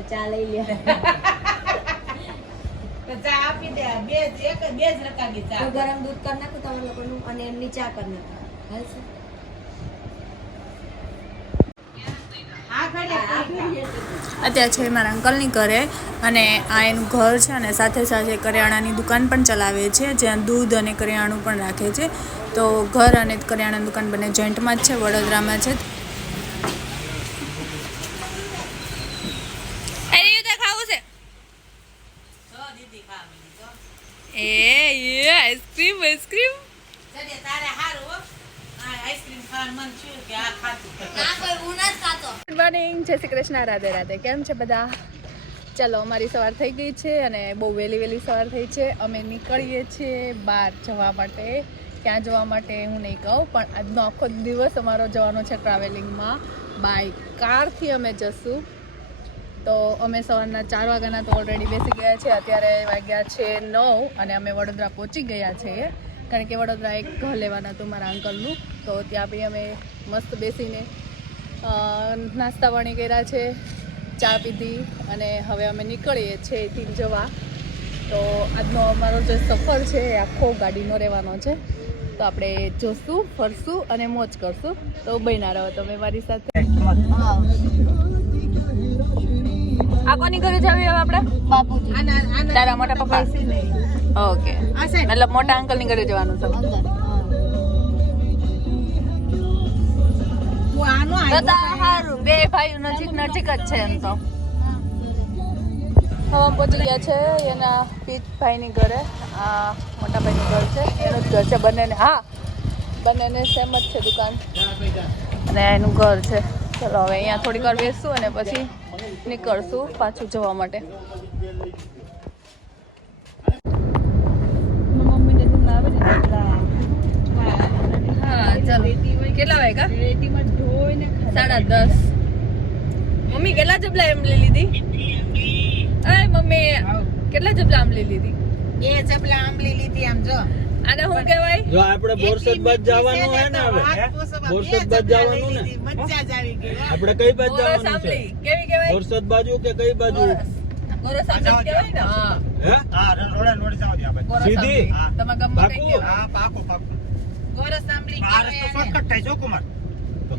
છે ચા લઈ લે તો ચા આપી દે બે જ રકાબી ચા ગરમ દૂધ કરી નાખું તમારા લોકોનું અને એમની ચા કરી નાખું હાલશે અત્યારે છે મારા અંકલની ઘરે અને આ એનું ઘર છે અને સાથે સાથે કરિયાણાની દુકાન પણ ચલાવે છે જ્યાં દૂધ અને કરિયાણું પણ રાખે છે તો ઘર અને કરિયાણાની દુકાન બંને જોઈન્ટમાં જ છે વડોદરામાં છે આઈસ્ક્રીમ આઈસ્ક્રીમ ગુડ મોર્નિંગ જય શ્રી કૃષ્ણ રાધે રાધે કેમ છે બધા ચલો અમારી સવાર થઈ ગઈ છે અને બહુ વહેલી સવાર થઈ છે અમે નીકળીએ છીએ બહાર જવા માટે ક્યાં જવા માટે હું નહીં કહું પણ આજનો આખો દિવસ અમારો જવાનો છે ટ્રાવેલિંગમાં બાય કારથી અમે જશું તો અમે સવારના 4 વાગ્યાના તો ઓલરેડી બેસી ગયા છે અત્યારે વાગ્યા છે 9 અને અમે વડોદરા પહોંચી ગયા છીએ કારણ કે વડોદરા એક ઘર લેવાના હતું મારા અંકલનું તો ત્યાં બી અમે મસ્ત બેસીને નાસ્તા પાણી કર્યા છે ચા પીધી અને હવે અમે નીકળીએ છીએ અહીંથી જવા તો આજનો અમારો જે સફર છે એ આખો ગાડીનો રહેવાનો છે તો આપણે જોશું ફરશું અને મોજ કરશું તો બન્યા રહો તમે મારી સાથે આ કોની ઘરે જાવી હવે આપણે બાપુજી તારા મોટા પપ્પા ઓકે મતલબ મોટા અંકલ ની ઘરે જવાનું છે સારું બે ભાઈ નજીક નજીક જ છે એમ તો હવે અમે પહોંચી ગયા છે એના પીતભાઈની ઘરે આ મોટા ભાઈનું ઘર છે એનું જ ઘર છે બંનેને હા બંનેને સેમ જ છે દુકાન અને એનું ઘર છે ચલો હવે અહીંયા થોડીક વાર બેસશું અને પછી નીકળશું પાછું જવા માટે મમ્મીને આવે ને હા ચાલો કેટલા વાગ્યા 10:30 મમ્મી કેટલા જબલા એમ લઈ લીધી અય મમ્મી કેટલા જબલા આમ લઈ લીધી 2 જબલા આંબલી લીધી આમ જો આને શું કહેવાય જો આપણે બોરસદ બાદ જવાનું હે ને હવે બોરસદ બાદ જવાનું ને મજા જ આવી ગઈ આપણે કઈ બાજુ બોરસ જવાનું છે આંબલી કેવી કહેવાય બોરસદ બાજુ કે કઈ બાજુ બોરસ આંબલી કહેવાય ને હા હે હા રોડે જાવ દે આપણે બોરસ સીધી? આંબલી. તમારા ગામમાં કઈ કહેવાય હા પાકો ગોરસ આંબલી આ રસ્તો શોર્ટકટ થાય છો કુમાર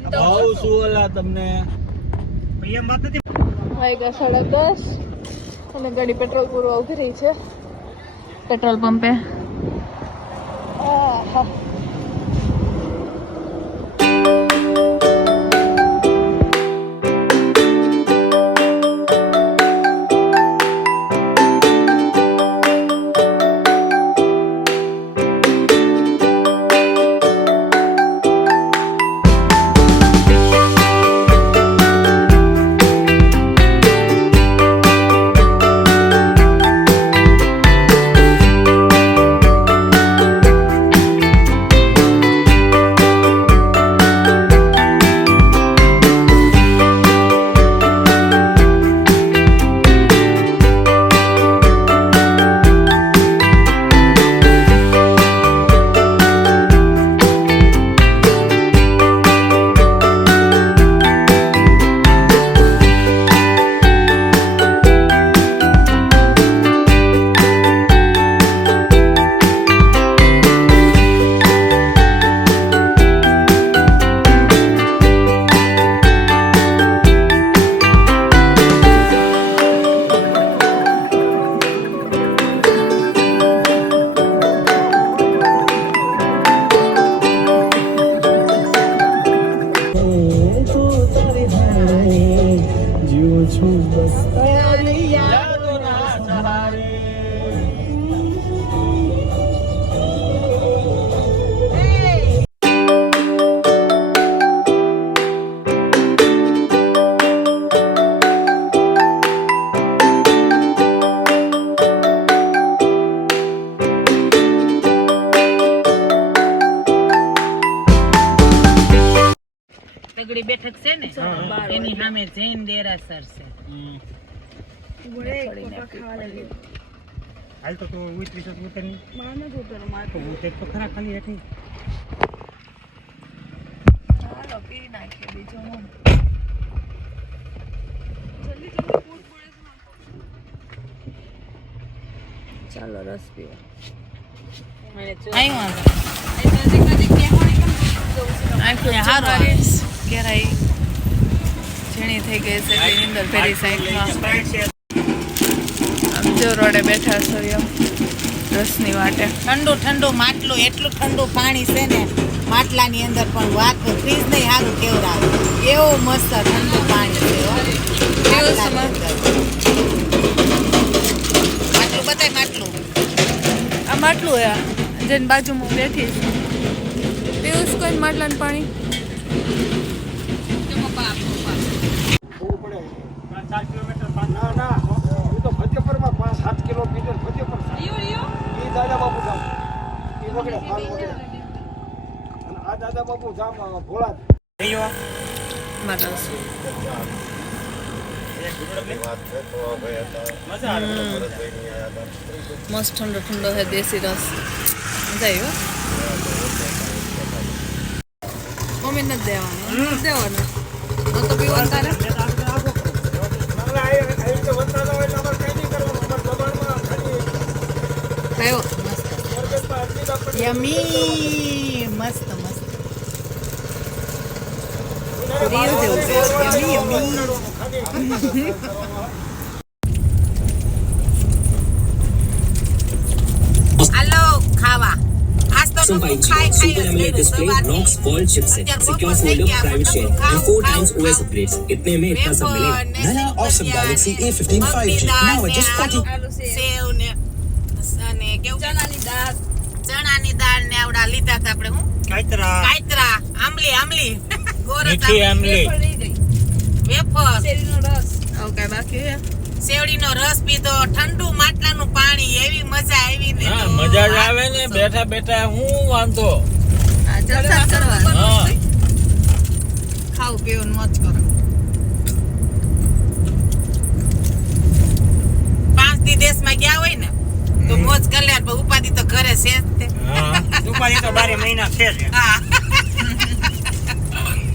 ભાવ શું ઓલા તમને એમ વાત નથી વાગ્યા 10:30 અને ગાડી પેટ્રોલ પૂરવા ઉભી રહી છે પેટ્રોલ પંપે આહા તગડી બેઠક છે ને એની સામે જૈન દેરાસર છે હાલ તો ઉતરી તો ઉતરી માને જ ઉતર માર તો ઉતર તો ખરા ખાલી હેઠી ચાલો પી નાખીએ બીજું હું જલ્દી પૂર પડે રસ પીવો. કેરાઈ ઝીણી થઈ ગઈ છે એની અંદર ફેરી સાઈડમાં જો રોડે બેઠા છો એમ રસની વાટે. ઠંડુ ઠંડુ માટલું, એટલું ઠંડુ પાણી છે ને માટલાની અંદર, પણ વાત ફ્રીજ નહીં સારું કેવડાવે એવું મસ્ત ઠંડુ પાણી છે હો. માટલું બતાય, માટલું આ માટલું હે જેની બાજુમાં બેઠી છે. પીવું કોઈ માટલાનું પાણી? ના એ તો ફતેપુરમાં 5-7 કિલોમીટર ફતેપુર એ દાદા બાપુ ધામ એ વગડે ફાલ વગડે અને આ દાદા બાપુ ધામ ભોળા મસ્ત ઠંડો ઠંડો છે દેશી રસ. મજા આવ્યો. મમ્મી નથી દેવાનું, દેવાનું તો પીવાનું તારે. કયો યમી, મસ્ત મસ્ત રીલ જેવું છે. યમી યમી. હાલો ખાવા. આજ તો Super AMOLED display, Knox Gold chipset, secure folder, private share, and 4 times OS upgrades. इतने में इतना सब मिलेगा. नया Awesome Galaxy A15 5G now at just 40. સેવ ને અને કેવું ચણાની દાળ ને આવડા લીધા હતા આપણે. હું કાયતરા આમલી મીઠી આમલી, વેફર, આવું કઈ બાકી છે? શેવડીનો રસ પીધો, ઠંડુ માટલાનું પાણી, એવી મજા આવી ને. હા મજા જ આવે ને બેઠા બેઠા. હું વાંધો આ જલસા કરવા. હા ખાવ પીવું ને મોજ કરો. 5 દી દેશમાં ગયા હોય ને તો મોજ કરી લે, પણ ઉપાધિ તો ઘરે છે જ તે. હા ઉપાધિ તો 12 મહિના છે જ. હા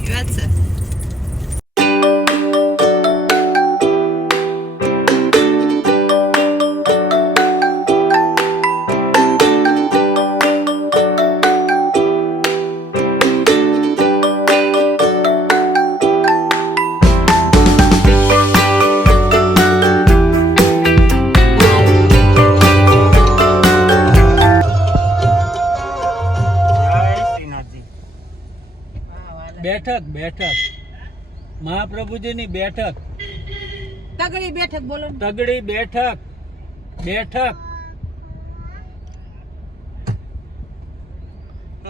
એ વાત છે. બેઠક મહાપ્રભુજીની બેઠક, તગડી બેઠક બોલો ને. તગડી બેઠક.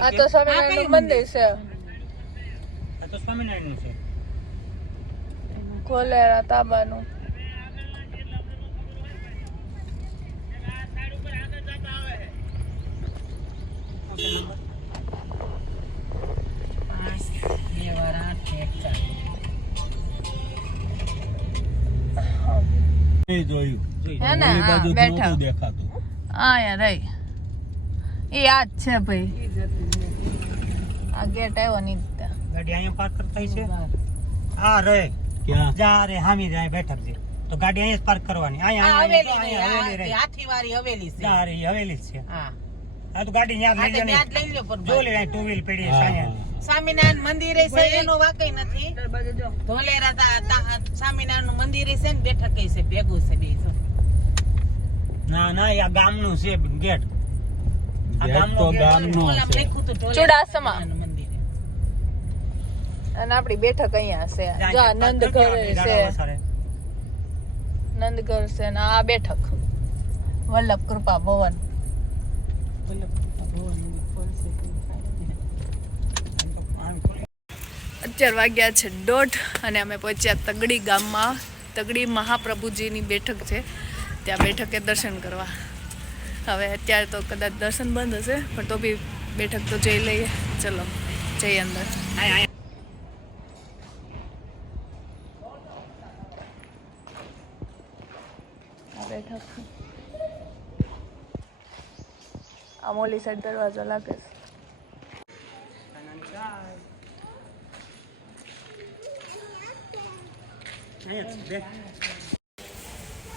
આ તો સ્વામિનારાયણનું મંદિર છે. આ તો સ્વામિનારાયણનું છે. ખોલેરા તાબાનું. જોયું હે ને? ઓલી બાજુ બેઠક. નહોતું દેખાતું. આ યાર રહી એ આ જ છે ભાઈ. આ ગેટ આવ્યો નહીં. ગાડી અહીંયા પાર્ક કરતા છે. આ રે ક્યાં? જા રે હામી રે બેઠક છે તો ગાડી અહીંયા જ પાર્ક કરવાની. અહીંયા હવેલી અહીંયા હવેલી રે. હાથી વાળી હવેલી છે. જા રે હવેલી જ છે. હા આ તો ગાડી ન્યા લઈ ત્યાં જવાની. જ લઈ લો પર જો લે ટુ વ્હીલ પડી છે હા, અહીંયા. સ્વામિનારાયણ મંદિરે છે એનો વાકઈ નથી. ધોલેરા સ્વામિનારાયણ નું મંદિર છે ને બેઠક છે, ભેગું છે બે. ના ના આ ગામનું છે ગેટ. આ ગેટ તો ગામનો ઓલા છે. લખ્યું હતું ચુડાસમા. મંદિરે. અને આપણી બેઠક અહીંયા છે. જો આ નંદઘર છે, નંદઘર છે ને આ બેઠક વલ્લભ કૃપા ભવન. અત્યારે વાગ્યા છે 1:30 અને અમે પહોંચ્યા તગડી ગામમાં. તગડી મહાપ્રભુજીની બેઠક છે, ત્યાં બેઠકે દર્શન કરવા. હવે અત્યારે તો કદાચ દર્શન બંધ હશે, પણ તો બી બેઠક તો જઈ લઈએ. ચલો જઈએ અંદર. બેઠક આ મોલી સાઈડ દરવાજો લાગે છે.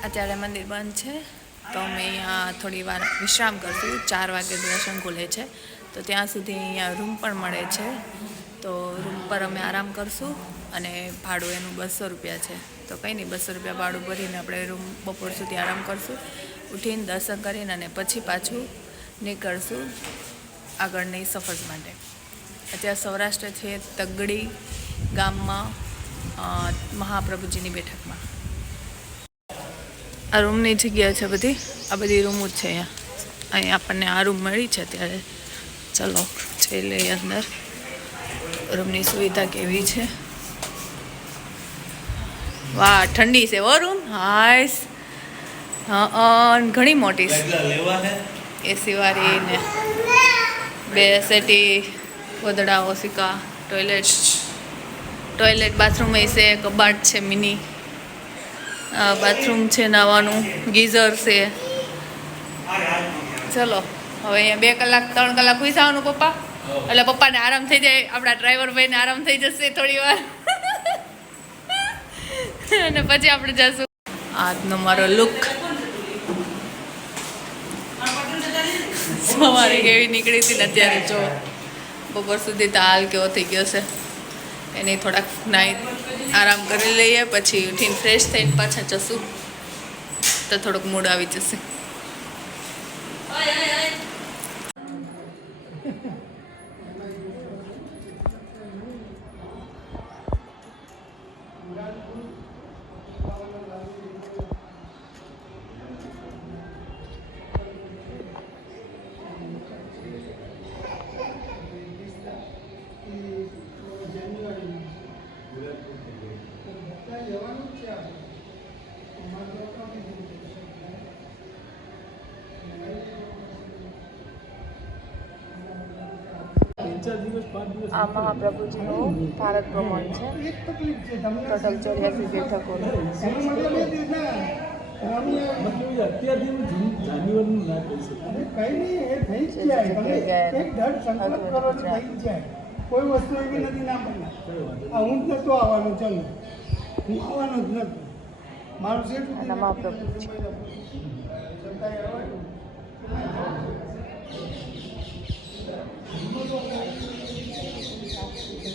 અત્યારે મંદિર બંધ છે તો અમે અહીંયા થોડી વાર વિશ્રામ કરશું. 4 વાગે દર્શન ખુલે છે, તો ત્યાં સુધી અહીંયા રૂમ પણ મળે છે. તો રૂમ પર અમે આરામ કરશું અને ભાડું એનું 200 રૂપિયા છે. તો કંઈ નહીં, 200 રૂપિયા ભાડું ભરીને આપણે રૂમ બપોર સુધી આરામ કરશું. ઉઠીને દર્શન કરીને અને પછી પાછું નીકળશું આગળની સફર માટે. અત્યારે સૌરાષ્ટ્ર છે તગડી ગામમાં મહાપ્રભુજીની બેઠકમાં. આ રૂમની જગ્યા છે બધી, આ બધી રૂમો જ છે અહીંયા. અહીં આપણને આ રૂમ મળી છે અત્યારે. ચલો જઈ લઈએ અંદર. રૂમની સુવિધા કેવી છે. વાહ, ઠંડી છે વો રૂમ. હાઈસ, હા, ઘણી મોટી છે. એસી વાળી ને 2 સેટી, ગોદડા, ઓસિકા, ટોયલેટ બાથરૂમ છે, કબાટ છે મિની, બાથરૂમ છે નાવાનું, ગીઝર છે. ચલો હવે અહીંયા 2 કલાક 3 કલાક સુઈ જવાનું પપ્પા, એટલે પપ્પાને આરામ થઈ જાય, આપણા ડ્રાઈવર ભાઈને આરામ થઈ જશે થોડી વાર અને પછી આપણે જશું. આજનો મારો લુક સવારે કેવી નીકળી હતી ને અત્યારે જો બપોર સુધી તો હાલ કેવો થઈ ગયો છે. એને થોડાક નાઈ આરામ કરી લઈએ, પછી ઉઠીને ફ્રેશ થઈને પાછા જશું તો થોડુંક મૂડ આવી જશે. આ મહાપ્રભુજીનું ભારત ભ્રમણ છે. ટોટલ 84 બેઠકોનું. કોઈ વસ્તુ એવી નથી ના બને. હું જ નતો આવવાનો, ચાલો હું આવવાનો જ નતો. મારું શેઠ મહાપ્રભુજી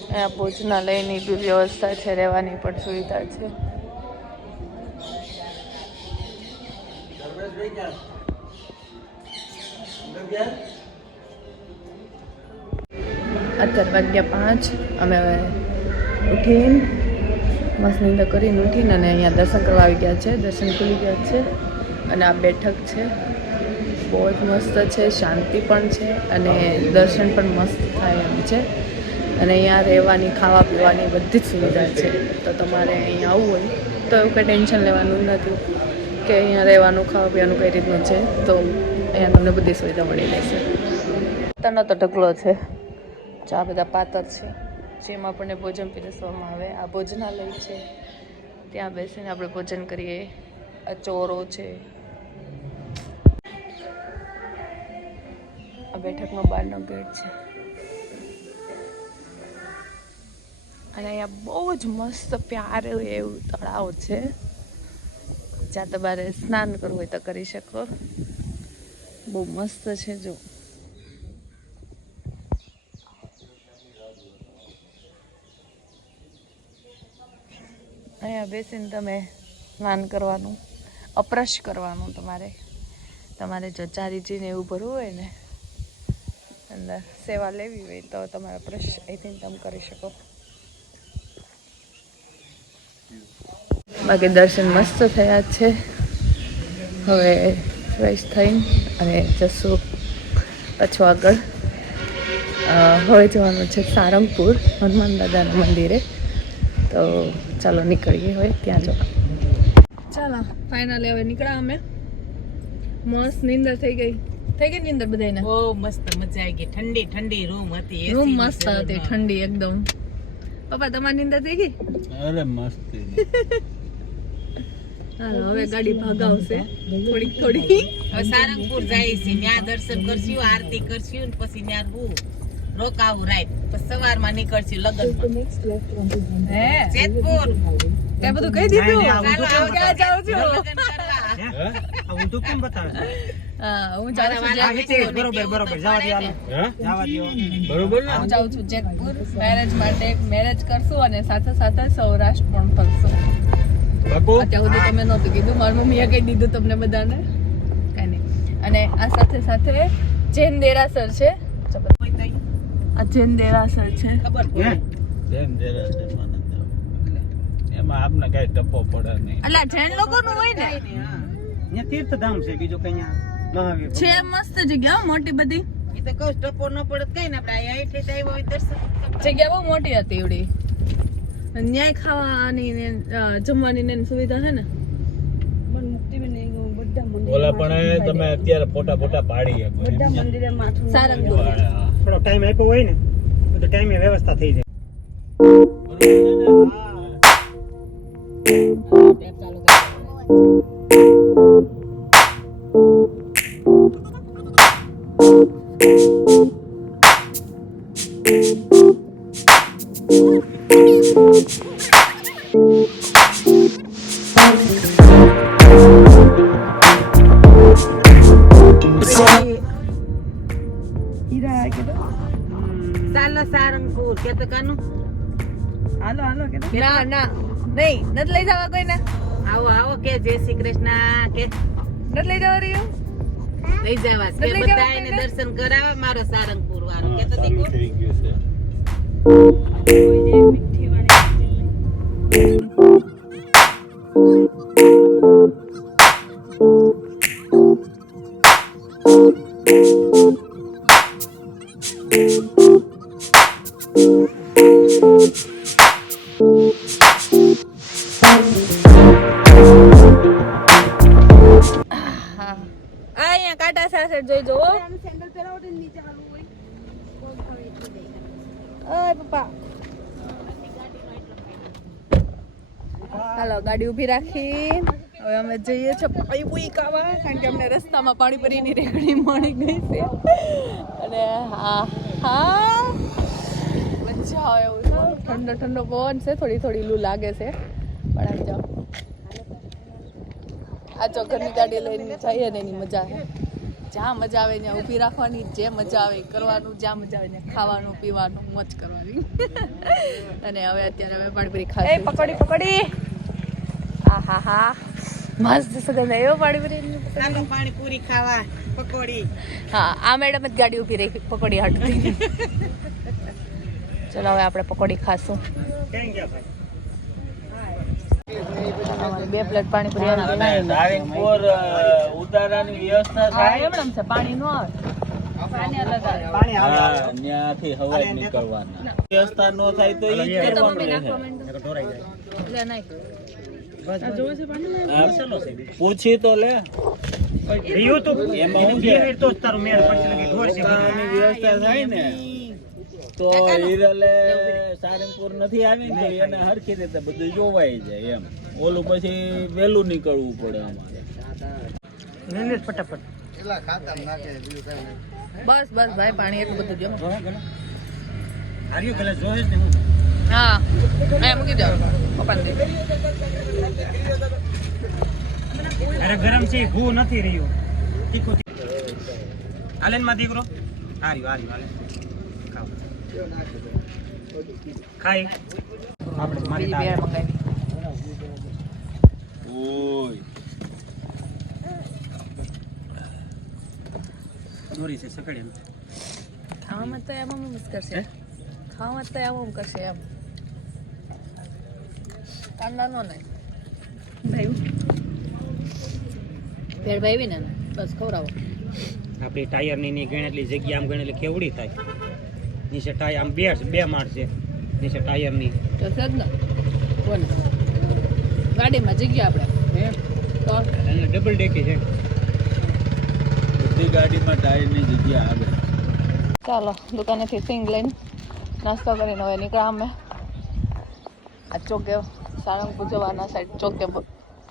અહીંયા ભોજનાલયની બી વ્યવસ્થા છે, રહેવાની પણ સુવિધા છે. અત્યારે વાગ્યા 5. અમે ઉઠીને મસ્ત નીંદર કરીને ઉઠીને અને અહીંયા દર્શન કરવા આવી ગયા છે. દર્શન ખુલી ગયા છે અને આ બેઠક છે, બહુ જ મસ્ત છે, શાંતિ પણ છે અને દર્શન પણ મસ્ત થાય એમ છે. અને અહીંયા રહેવાની, ખાવા પીવાની બધી જ સુવિધા છે. તો તમારે અહીંયા આવવું હોય તો એવું કંઈ ટેન્શન લેવાનું નથી કે અહીંયા રહેવાનું, ખાવા પીવાનું કઈ રીતનું છે. તો અહીંયા તમને બધી સુવિધા મળી રહેશે. તનો તો ઢગલો છે, આ બધા પાતર છે જેમાં આપણને ભોજન પીરસવામાં આવે. આ ભોજનાલય છે, ત્યાં બેસીને આપણે ભોજન કરીએ. આ ચોરો છે, આ બેઠકનો બહારનો ગેટ છે. અને અહીંયા બહુ જ મસ્ત પ્યારું એવું તળાવ છે, જ્યાં તમારે સ્નાન કરવું હોય તો કરી શકો. બહુ મસ્ત છે. જો અહીંયા બેસીને તમે સ્નાન કરવાનું, અપરશ કરવાનું. તમારે જો ચારીજીને એવું ભરવું હોય ને, અંદર સેવા લેવી હોય તો તમારે અપરશ અહીંથી તમે કરી શકો. બાકી દર્શન મસ્ત થયા છે. હવે ફ્રેશ થઈને અને જશું પાછું આગળ. હવે જવાનું છે સારંગપુર હનુમાન દાદાના મંદિરે. તો ચાલો નીકળીએ હવે ત્યાં જવા. ચાલો ફાઇનલી હવે નીકળ્યા અમે. મસ્ત નીંદર થઈ ગઈ નીંદર બધાને. બહુ મસ્ત મજા આવી ગઈ. ઠંડી ઠંડી રૂમ હતી. રૂમ મસ્ત હતી, ઠંડી એકદમ. પપ્પા તમારી નીંદર થઈ ગઈ? અરે મસ્ત. હાલો હવે ગાડી ભાગાવશે થોડી. હવે સારંગપુર જાય છે, ત્યાં દર્શન કરશું, આરતી કરશું, પછી ત્યાં રોકાવું રાઈટ. પછી સવારમાં નીકળશું લગન. હે જેતપુર તે બધું કહી દીધું. ચાલો ક્યાં જાવ છો? લગન કરવા. ઊંધું કેમ બતાવે? હા હું જાઉં છું બરોબર જવા દે હાલો. હા જવા દો. બરોબર ને હું જાઉં છું જેતપુર મેરેજ માટે. મેરેજ કરશું અને સાથે સાથે સૌરાષ્ટ્ર પણ ફરશું. બાપુ અત્યાર સુધી તમે નહોતું કીધું, મારી મમ્મીએ કહી દીધું તમને બધાને. કાંઈ નહીં. અને આ સાથે સાથે જૈન દેરાસર છે. આ જૈન દેરાસર છે. જેમ જરા છે મને તો. એમાં આપને કઈ ટપ્પો પડે નહીં. એટલે જૈન લોકોનું હોય ને. અહીંયા તીર્થધામ છે બીજું કઈ અહીંયા મહાવીર. છે મસ્ત જગ્યા હો, મોટી બધી. એ તો કહું ટપો ન પડે કઈ ને આપણે અહીંથી આવ્યો હોય દર્શન જગ્યા બહુ મોટી હતી એવડી. ન્યાય ખાવાની ને જમવાની ને સુવિધા છે ને. ઓલા પણ એ તમે અત્યારે ફોટા પાડી શકો એમ. સારંગપુર. થોડો ટાઈમ આપ્યો હોય ને તો ટાઈમે વ્યવસ્થા થઈ જાય. ચાલો સારંગપુર કે તો કાનું ના ના નહીં નથી લઈ જવા કોઈને. આવો આવો કે જય શ્રી કૃષ્ણ કે નથી લઈ જવા રહ્યું. લઈ જવા કે લઈ જવા બધાને કોઈને? દર્શન કરાવે મારો સારંગપુર વાળો કે તો દીકુ થઈ ગયું છે. હા અહીંયા કાંટા સાથે જોઈ જો. ઓય પપ્પા. હાલો ગાડી ઊભી રાખી. હવે અમે જઈએ છીએ પાણી ખાવા, કારણ કે અમને રસ્તામાં પાણીપુરીની રેકડી મળી ગઈ છે. અને હા મજા આવે એવું છે. ઠંડો ઠંડો પવન છે, થોડી થોડી લૂ લાગે છે પણ આવી જાઓ. આ જો ઘરની ગાડી લઈને જઈએ ને એની મજા છે. જ્યાં મજા આવે ત્યાં ઊભી રાખવાની, જે મજા આવે એ કરવાનું, જ્યાં મજા આવે ત્યાં ખાવાનું પીવાનું મોજ કરવાની. અને હવે અત્યારે અમે પાણીપુરી ખાઈ પકોડી હા હા મસ્ત સુગંધ આવ્યો પાણીપુરી. ચાલો પાણીપુરી ખાવા પકોડી. હા આ મેડમ જ ગાડી ઊભી રહી પકોડી હાટતી. ચલો હવે આપણે પકોડી ખાશું. ક્યાં ગયા ભાઈ? અમારે 2 પ્લેટ પાણીપુરી આના. સારંગપુર ઉતારાની વ્યવસ્થા હા થાય. એમ છે, પાણી નો આવે. પાણી અલગ આવે. પાણી આવે. હા, ત્યાંથી હવાઈ નીકળવાના. વ્યવસ્થા ન થાય તો ઈ જ એ તો કરવાનું મમ્મી રહે. નાખવા માંડો. ઢોરાઈ જાય. લે નાખ. બસ હા, પૂછી તો લે રહ્યું તો એમાં હું બે છે? મિનિટ તો જ તારું મેળ પડશે ને કે ઢોર છે. ઉતારાની વ્યવસ્થા થાય ને તો હિરલે સારંગપુર નથી આવી ને તો એને હરખી રીતે બધું જોવાઈ જાય એમ. ઓલું પછી વહેલું નીકળવું પડે અમારે. ને ફટાફટ. બસ ભાઈ પાણી એટલું બધું જો. હાર્યું કલર જોયે જ ને હું. હા એ મૂકી જાઓ પપ્પાને દે. અરે ગરમ છે ભૂ નથી રહ્યું. તીખું હાલેન માં દીકરો હાર્યું હાલે ખાઓ ખાઈ આપણે મારી બીજી બે મંગાવી. ઓય દોરી છે સકડી ખાવામાં તો એમ જ કરશે. ખાવામાં તો એમ કરશે એમ. કાંદા નો નહીં ભેળ ભાઈ ને બસ ખવડાવો. આપણી ટાયરની ની ગણેલી જગ્યા આમ ગણેલી કેવડી થાય. નીચે ટાયર આમ બે માળ છે નીચે ટાયરની. તો છે જ ને બોલો ગાડીમાં જગ્યા આપણે તો અને ડબલ ડેકી છે. બધી ગાડીમાં ટાયરની જગ્યા આવે. ચાલો દુકાનેથી સિંગ લઈને નાસ્તો કરીને હવે નીકળ્યા અમે. આ ચોકે સારંગપુર જવાના સાઈડ ચોકે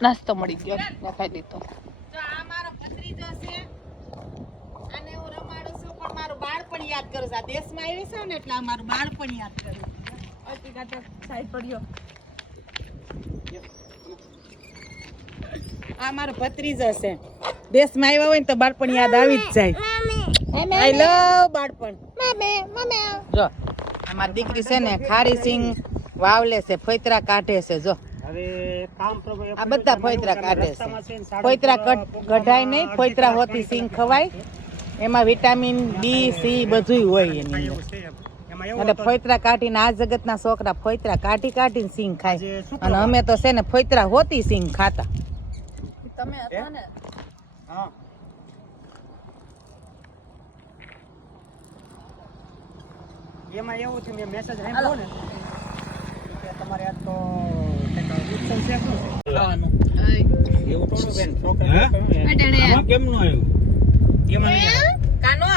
નાસ્તો મળી ગયો ને ખાઈ લીધો. જો આ મારો ભત્રીજો છે અને હું રમાડું છું પણ મારું બાળપણ યાદ કરું છું. આ દેશમાં આવી છે ને એટલે આ મારું બાળપણ યાદ કરું. સાઈડ પડ્યો. આ મારો ભત્રીજો છે. દેશમાં આવ્યા હોય ને તો બાળપણ યાદ આવી જ જાય. આઈ લવ બાળપણ. જો અમારી દીકરી છે ને ખારી સિંગ વાવલે છે, ફોતરા કાઢે છે. જો આ બધા ફોતરા કાઢે છે. ફોતરા કઢાય નહીં, ફોતરા હોતી સિંગ ખવાય. એમાં વિટામિન બી સી બધું હોય એની અંદર. અને ફોતરા કાઢીને આ જગતના છોકરા ફોતરા કાઢીને સિંગ ખાય, અને અમે તો છે ને ફોતરા હોતી સિંગ ખાતા. તમે હતા ને એમાં એવું છે, મેં મેસેજ આપ્યો ને કે તમારે આજ તો ઉત્સવ છે શું છે એવું થોડું બેન છોકરા આમાં કેમ નું આવ્યું? એમાં નહીં કાનો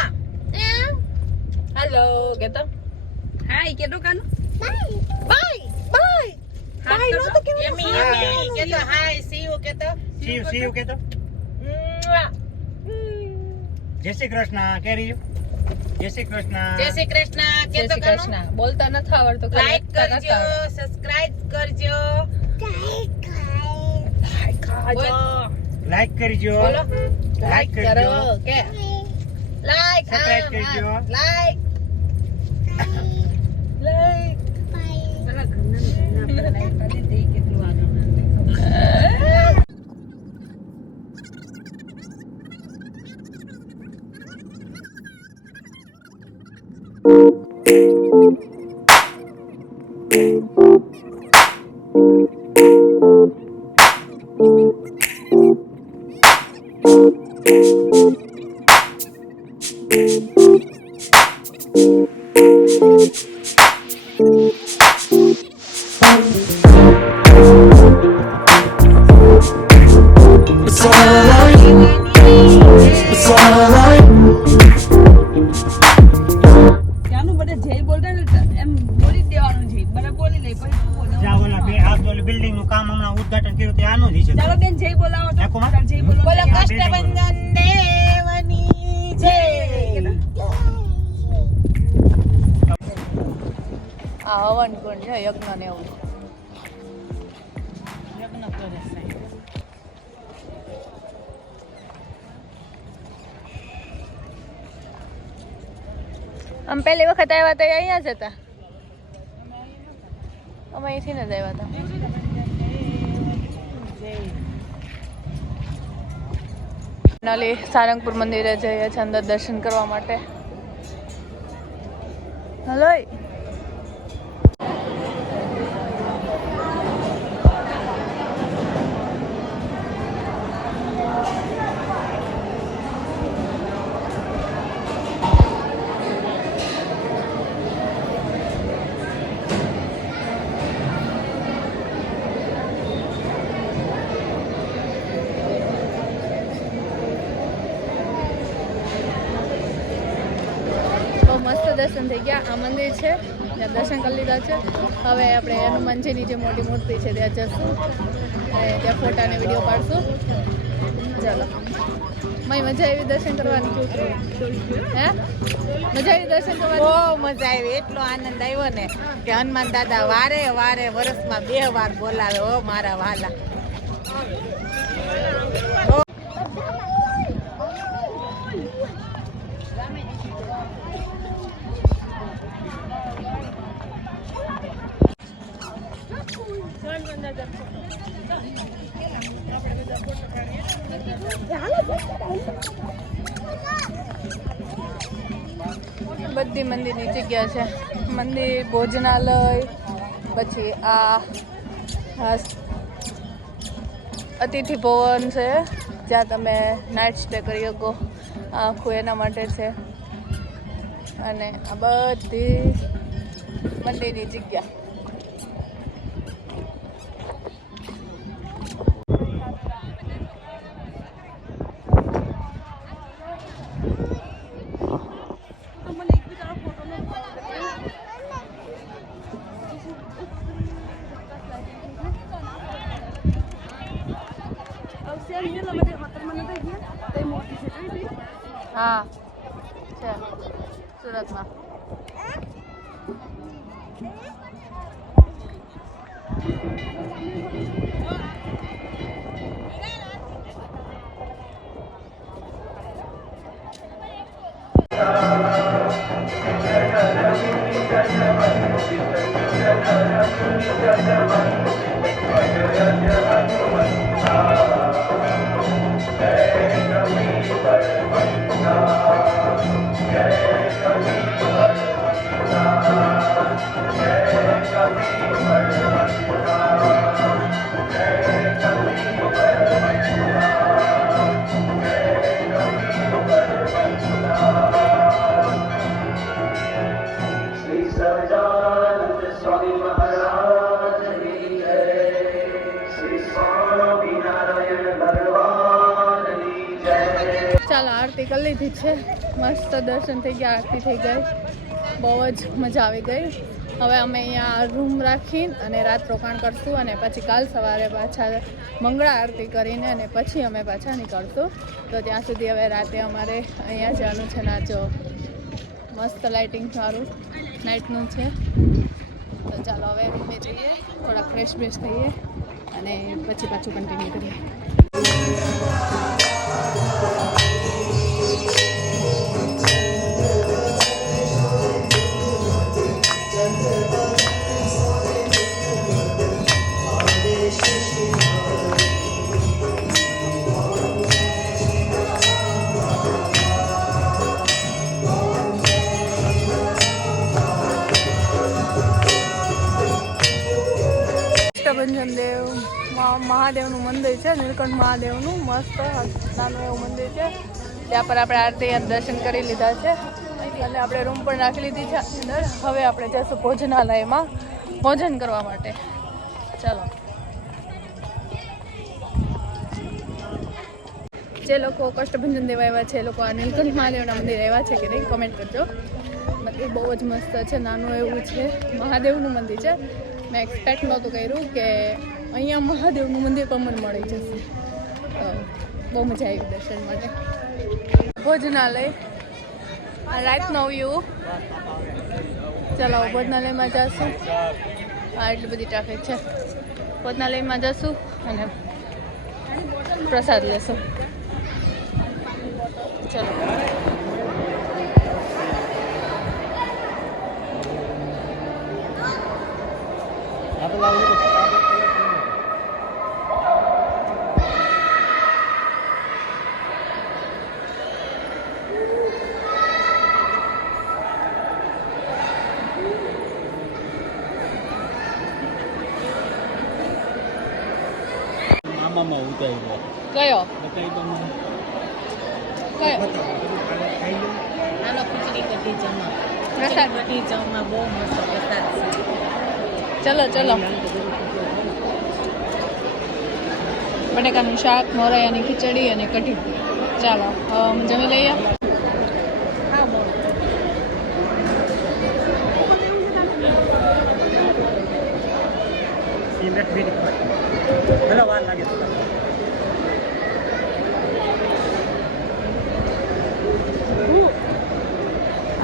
હેલો કેતો હાય કેતો કાનો બાય બાય બાય નો તો કેવું યમી કેતો હાય સી યુ કેતો સીવ કે તો જય શ્રી કૃષ્ણ કેરી જય શ્રી કૃષ્ણ જય શ્રી કૃષ્ણ જય કેતો શ્રી કાનો. કૃષ્ણ બોલતા નથી આવડતું, લાઈક કરજો, સબસ્ક્રાઇબ કરજો, લાઈક કરજો બોલો લાઈક કરો કરજો કે લાઈક સબસ્ક્રાઇબ કરજો like It's alright. It's alright. ત્યાંનું બધા જય બોલતા ને એમ બોલી જ દેવાનું છે, બધા બોલી લે પછી તું બોલો. જ્યાં ઓલા બે આ બિલ્ડિંગ નું કામ હમણાં ઉદ્ઘાટન કર્યું તે આનું જ છે. ચાલો બેન જય બોલાવો તો. નાખો માં. તાર જય બોલો. બોલો કષ્ટભંજન દેવની જય. આ હવન કુંડ છે, યજ્ઞ ને એવું. યજ્ઞ કરે છે. આમ પહેલી વખત આવ્યા તો અહીંયા જ હતા. અમે અહીંથી ને જ આવ્યા હતા. નાલી સારંગપુર મંદિરે જઈએ છીએ અંદર દર્શન કરવા માટે. હલો મસ્ત દર્શન થઈ ગયા. આ મંદિર છે, ત્યાં દર્શન કરી લીધા છે. હવે આપણે હનુમાનજીની જે મોટી મૂર્તિ છે ત્યાં જશું અને ત્યાં ફોટા ને વિડીયો પાડશું. ચાલો મજા આવી દર્શન કરવાની. હે મજા આવી દર્શન કરવાની? બહુ મજા આવી, એટલો આનંદ આવ્યો ને કે હનુમાન દાદા વારે વારે વર્ષમાં 2 વાર બોલાવે. ઓ મારા વાલા. બધી મંદિરની જગ્યા છે. મંદિર, ભોજનાલય, પછી આ અતિથિ ભવન છે જ્યાં તમે નાઇટ સ્ટે કરી શકો. આખું એના માટે છે. અને આ બધી મંદિરની જગ્યા. હા છે સુરતમાં. ચાલો આરતી કરી લીધી છે, મસ્ત દર્શન થઈ ગયા, આરતી થઈ ગઈ, બહુ જ મજા આવી ગઈ. હવે અમે અહીંયા રૂમ રાખીને અને રાત રોકાણ કરશું અને પછી કાલ સવારે પાછા મંગળા આરતી કરીને અને પછી અમે પાછા નીકળશું. તો ત્યાં સુધી હવે રાતે અમારે અહીંયા જવાનું છે. ના જો મસ્ત લાઇટિંગ સારું નાઇટનું છે. તો ચાલો હવે રૂમે જઈએ, થોડા ફ્રેશ બ્રેશ થઈએ અને પછી પાછું કન્ટિન્યુ કરીએ. કષ્ટભંજન દેવ મહાદેવનું મંદિર છે, નીલકંઠ મહાદેવનું મસ્ત નાનું એવું મંદિર છે. ત્યાં પર આપણે આરતી દર્શન કરી લીધા છે અને આપણે રૂમ પણ રાખી લીધી છે અંદર. હવે આપણે જઈશું ભોજનાલયમાં ભોજન કરવા માટે. ચાલો, જે લોકો કષ્ટભંજન દેવા આવ્યા છે એ લોકો આ નીલકંઠ મહાદેવના મંદિર આવ્યા છે કે નહીં કમેન્ટ કરજો. મંદિર બહુ જ મસ્ત છે, નાનું એવું છે, મહાદેવનું મંદિર છે. મેં એક્સપેક્ટ નહોતું કર્યું કે અહીંયા મહાદેવનું મંદિર પણ મને મળી જશે. તો બહુ મજા આવી દર્શન માટે. ભોજનાલય આ રાતનો વ્યૂ. ચાલો ભોજનાલયમાં જઈશું. આ એટલી બધી ટ્રાફિક છે. ભોજનાલયમાં જઈશું અને પ્રસાદ લેશું. ચલો મામામાં ઉતાર્યો કયો બતાવી તો મને. કયો હાલો ખીચડી કઢી જમવા. પ્રસાદ. કઢી જમવા બહુ મસ્ત પ્રસાદ છે. ચલો ચલો. બટેકાનું શાક, મોરૈયાની ખીચડી અને કઢી. ચાલો જમી લઈએ. હા બહુ ભલે વાર લાગે તો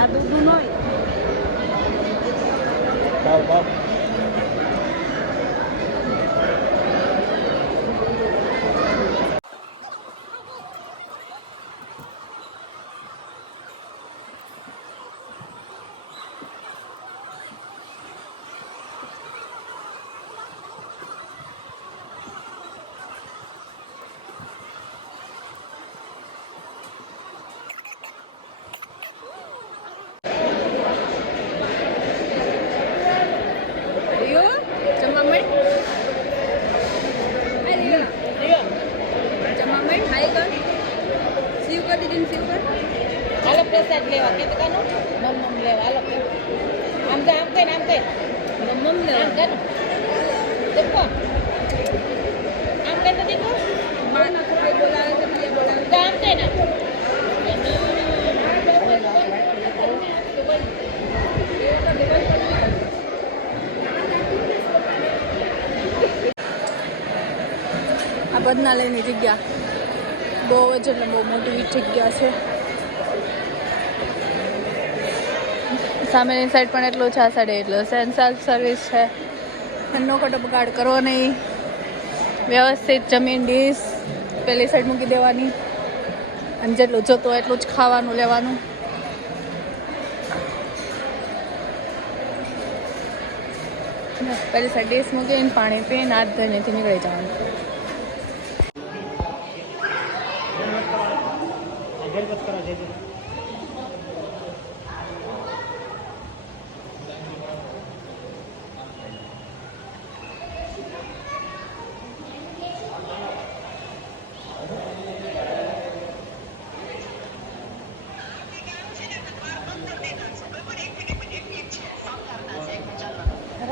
આ દૂધનું નહીં. ભાવ ભાવ હાલો પ્રસાદ લેવા કે દુકાનો મમ લેવા. હાલો આમ તો આમ કઈ મમ લેવા દેખો આમ કઈ તો દેખો માના કોઈ બોલાવે તો તે બોલાવે તો આમ કઈ ના આ ભોજનાલયની જગ્યા બહુ જ એટલે બહુ મોટી જગ્યા છે. સામેની સાઈડ પણ એટલું છે, આ સાઈડ એટલું છે. સેલ્ફ સર્વિસ છે, એનો ખોટો બગાડ કરવો નહીં. વ્યવસ્થિત જમીન ડીશ પેલી સાઈડ મૂકી દેવાની અને જેટલું જોતું એટલું જ ખાવાનું લેવાનું. પહેલી સાઈડ ડીશ મૂકીને પાણી પીને હાથ ધોઈને નીકળી જવાનું.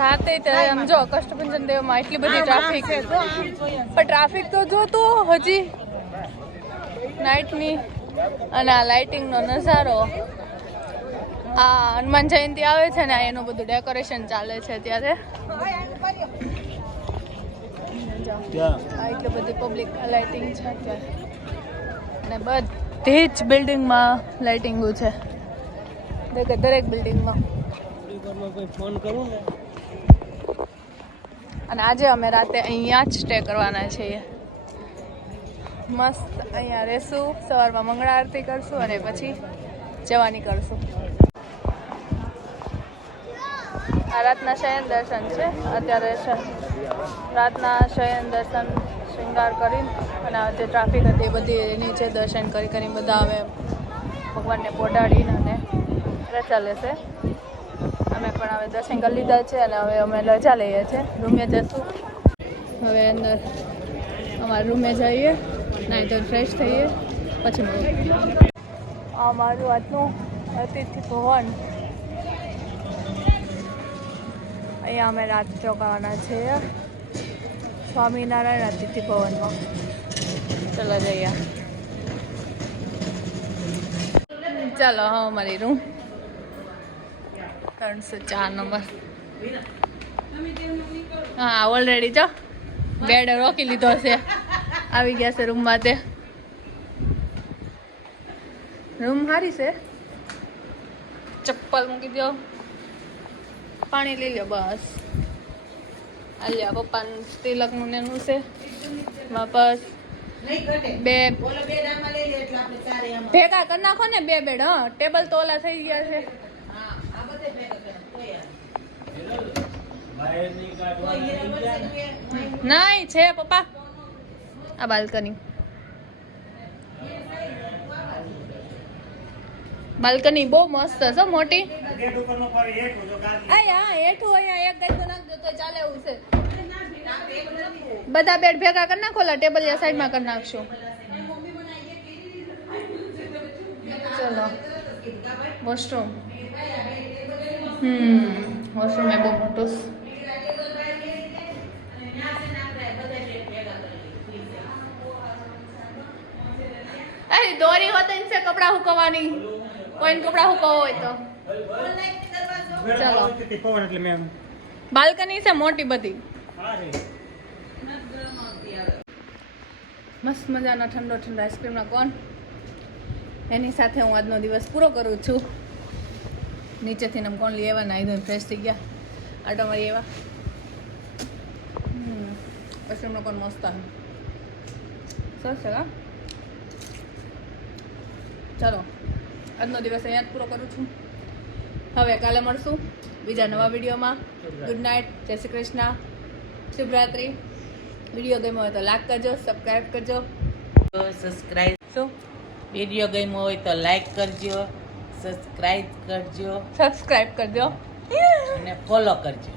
રાતે તો એમ જો કષ્ટભંજન દેવમાં એટલી બધી ટ્રાફિક પણ ટ્રાફિક તો જો તો હજી નાઇટની અને આ લાઇટિંગનો નજારો આ હનુમાન જયંતિ આવે છે ને એનું બધું ડેકોરેશન ચાલે છે ત્યારે એટલી બધી પબ્લિક લાઇટિંગ છે અત્યારે અને બધી જ બિલ્ડિંગમાં લાઇટિંગો છે દરેક બિલ્ડિંગમાં. ફોન કરું ને અને આજે અમે રાતે અહીંયા જ સ્ટે કરવાના છીએ. મસ્ત અહીંયા રહેશું, સવારમાં મંગળા આરતી કરશું અને પછી જવા નીકળશું. આ રાતના શયન દર્શન છે. અત્યારે રાતના શયન દર્શન શૃંગાર કરીને અને જે ટ્રાફિક હતી એ બધી નીચે દર્શન કરી બધા હવે ભગવાનને પોઢાડીને અને રજા લેશે. અમે પણ હવે દર્શન કરી લીધા છે અને હવે અમે રજા લઈએ છીએ. રૂમે જશું. હવે અંદર અમારા રૂમે જઈએ, નાઈ ધોઈને ફ્રેશ થઈએ પછી મળીએ. આ મારું આજનું અતિથિ ભવન. અહીંયા અમે રાત રોકાવાના છીએ સ્વામિનારાયણ અતિથિ ભવનમાં. ચલો જઈએ. ચાલો હા અમારી રૂમ 304 નંબર. હા ઓલરેડી જો બેડ રોકી લીધો છે. આવી ગયા છે રૂમમાં. તે રૂમ સારી છે. ચપ્પલ મૂકી દો, પાણી લઈ લો બસ. આલ્યા પપ્પાનું તિલકનું એનું છે. વાપસ બે ભેગા કરી નાખો ને 2 બેડ. હા ટેબલ તો ઓલા થઈ ગયા છે. નહીં છે પપ્પા. આ બાલ્કની બહુ મસ્ત છે મોટી. અહીંયા હેઠું અહીંયા એક ગઈ તો નાખજો તો ચાલે એવું છે. બધા બેડ ભેગા કરી નાખો. ટેબલ યા સાઈડમાં કરી નાખશો. ચલો વોશરૂમ. વોશરૂમ એ બહુ મોટું. અરે દોરી હોત છે કપડા સુકવવાની. કોઈને કપડા સુકવવા હોય તો ચલો. બાલ્કની છે મોટી બધી. મસ્ત મજાના ઠંડો આઈસ્ક્રીમના કોન. એની સાથે હું આજનો દિવસ પૂરો કરું છું. નીચેથી આમ કોણ લઈ આવ્યા, નાઈ ધોઈને ફ્રેશ થઈ ગયા, આટો મારી એવા. આઈસ્ક્રીમનો કોણ મસ્ત આવે. સરસ છે. ચાલો આજનો દિવસ અહીંયા જ પૂરો કરું છું. હવે કાલે મળશું બીજા નવા વિડીયોમાં. ગુડ નાઇટ, જય શ્રી કૃષ્ણ, શુભરાત્રિ. વિડીયો ગમ્યો હોય તો લાઈક કરજો, સબસ્ક્રાઈબ કરજો. શું વિડીયો ગમ્યો હોય તો લાઈક કરજો, સબસ્ક્રાઈબ કરજો અને ફોલો કરજો.